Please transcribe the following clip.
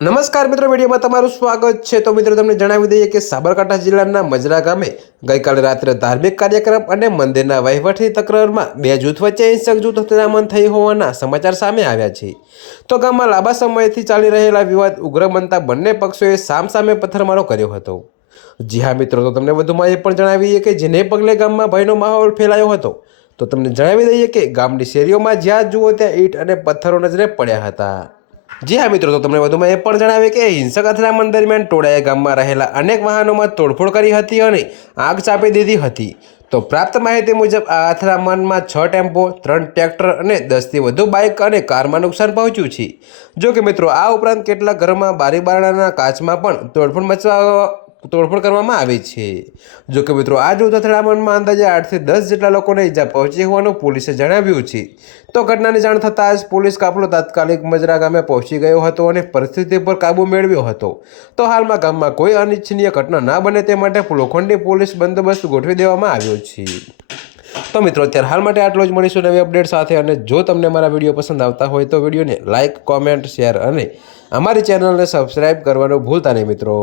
નમસ્કાર મિત્રો, વિડીયોમાં તમારું સ્વાગત છે। તો મિત્રો તમને જણાવી દઈએ કે સાબરકાંઠા જિલ્લાના મજરા ગામે ગઈકાલે રાત્રે ધાર્મિક કાર્યક્રમ અને મંદિરના વહીવટી તકરારમાં બે જૂથ વચ્ચે હિંસક જૂથ અથડામણ થઈ હોવાના સમાચાર સામે આવ્યા છે। તો ગામમાં લાંબા સમયથી ચાલી રહેલા વિવાદ ઉગ્ર બનતા બંને પક્ષોએ સામસામે પથ્થરમારો કર્યો હતો। જી હા મિત્રો, તો તમને વધુમાં એ પણ જણાવીએ કે જેને પગલે ગામમાં ભયનો માહોલ ફેલાયો હતો। તો તમને જણાવી દઈએ કે ગામની શેરીઓમાં જ્યાં જુઓ ત્યાં ઈંટ અને પથ્થરો નજરે પડ્યા હતા। જી હા મિત્રો, તો તમને વધુમાં એ પણ જણાવીએ કે હિંસક અથડામણ દરમિયાન ટોળાએ ગામમાં રહેલા અનેક વાહનોમાં તોડફોડ કરી હતી અને આગ ચાંપી દીધી હતી। તો પ્રાપ્ત માહિતી મુજબ આ અથડામણમાં 6 ટેમ્પો, 3 ટ્રેક્ટર અને 10થી વધુ બાઇક અને કારમાં નુકસાન પહોંચ્યું છે। જો કે મિત્રો, આ ઉપરાંત કેટલાક ઘરોમાં બારી બારણાના કાચમાં પણ તોડફોડ કરવામાં આવી છે। જો કે મિત્રો, આ જૂથ અથડામણમાં અંદાજે 8 થી 10 જેટલા લોકોને ઈજા પહોંચી હોવાનું પોલીસે જણાવ્યું છે। તો ઘટનાની જાણ થતાં જ પોલીસ કાફલો તાત્કાલિક મજરા ગામે પહોંચી ગયો હતો અને પરિસ્થિતિ પર કાબૂ મેળવ્યો હતો। તો હાલમાં ગામમાં કોઈ અનિચ્છનીય ઘટના ના બને તે માટે લોખંડી પોલીસ બંદોબસ્ત ગોઠવી દેવામાં આવ્યો છે। તો મિત્રો, અત્યારે હાલ માટે આટલો જ। મળીશું નવી અપડેટ સાથે। અને જો તમને મારા વિડીયો પસંદ આવતા હોય તો વિડીયોને લાઇક, કોમેન્ટ, શેર અને અમારી ચેનલને સબસ્ક્રાઈબ કરવાનું ભૂલતા નહીં મિત્રો।